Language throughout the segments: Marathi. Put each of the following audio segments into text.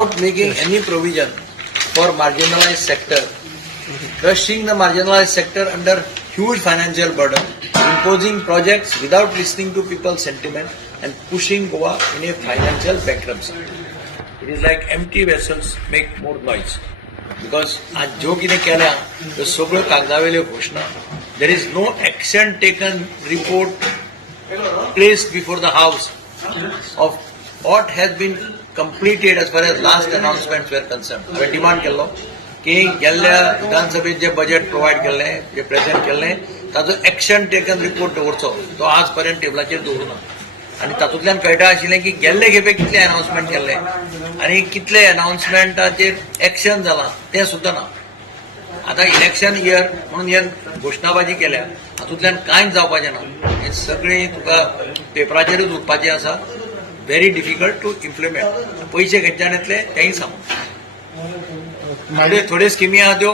Without making any provision for marginalized sector, crushing the marginalized sector under huge financial burden, imposing projects without listening to people's sentiment, and pushing Goa in a financial bankruptcy. It is like empty vessels make more noise. Because आज जो कितें केल्या त्यो सगळ्यो कागदावेल्यो घोशणा. There is no action taken, report placed before the house of what has been completed as far as last announcements were concerned. हांवें डिमांड केल्लो की गेल्ल्या विधानसभेत जे बजेट प्रोवायड केल्लें, जे प्रेझेंट केल्लें, ताचो एक्शन टेकन रिपोर्ट दवरचो. तो आज पर्यंत टेबलाचेर दवरूना. आनी तातूंतल्यान कळटा आशिल्लें की गेल्ले खेपे कितले अनाउन्समेंट केल्ले आनी कितले अनाउन्समेंटाचेर एक्शन जालां तें सुद्दां ना. आतां इलेक्शन इयर म्हणून हे घोशणाबाजी केल्या, हातूंतल्यान कांयच जावपाचें ना. हें सगळें तुका पेपराचेरूच उरपाचें आसा. Very difficult to implement. पयशे खंयच्यान येतले तेंय सांग. थोड्यो स्किमी आहा त्यो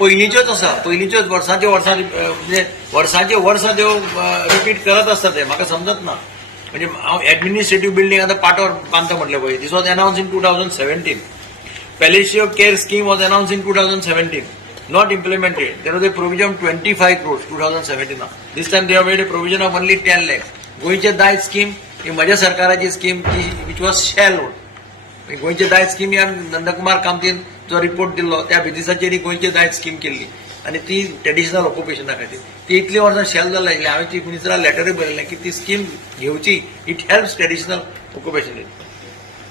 पयलींच्योच आसा. पयलींच्योच वर्सांचे वर्सां म्हणजे वर्सांचे वर्सां त्यो रिपीट करत आसता. ते म्हाका समजत ना. म्हणजे हांव एडमिनिस्ट्रेटिव्ह बिल्डींग आतां पाटोर बांदता म्हटलें पळय, this was announce in 2017. Palacio Care scheme was announced in 2017, not implemented. There was a provision of 25 crores 2017. This time they have made a provision of only 10 lakhs. गोंयचे दायज स्कीम ही म्हज्या सरकाराची स्कीम विच वॉज शॅलो. गोंयचे दायज स्कीम ह्या नंदकुमार कामतीन जो रिपोर्ट दिल्लो त्या बेसिसाचेर ही गोंयचे दायज स्कीम केल्ली आनी ती ट्रेडिशनल ऑक्युपेशना खातीर. ती इतली वर्सां शेल जाल्ली आशिल्ली. हांवें चीफ मिनिस्टराक लेटरूय बरयलें की ती स्कीम घेवची. It helps traditional occupation.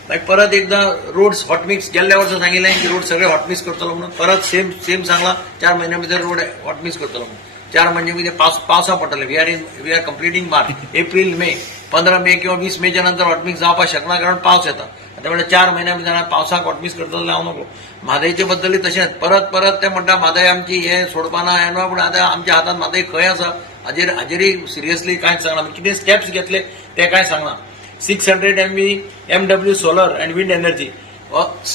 मागीर परत एकदां रोड्स हॉटमिक्स गेल्ल्या वर्सा सांगिल्लें की रोड सगळे हॉटमिक्स करतलो म्हणून. परत सेम सांगला 4 महिन्या भितर रोड हॉटमिक्स करतलो म्हणून. 4 महिने भितर पावसा पडटले. वी आर कंप्लिटींग मार्च, एप्रील, मे. 15 मे किंवा 20 मेच्या नंतर हॉटमिक्स जावपाक शकना कारण पावस येता. आतां म्हणजे 4 महिन्या भितर पावसाक हॉटमिक्स करतलो जाल्यार हांव नको. म्हादयचे बद्दलूय तशेंच. परत ते म्हणटा म्हादय आमची हें सोडपाना हें न्हू. पूण आतां आमच्या हातांत म्हादय खंय आसा हाजेरय सिरियसली कांयच सांगना. कितें स्टेप्स घेतले ते कांय सांगना. 600 MV MW solar and wind energy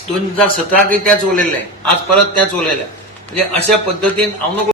2017 तेंच उलयल्लें. आज परत तेंच उलयलें. म्हणजे अशा पद्दतीन हांव नको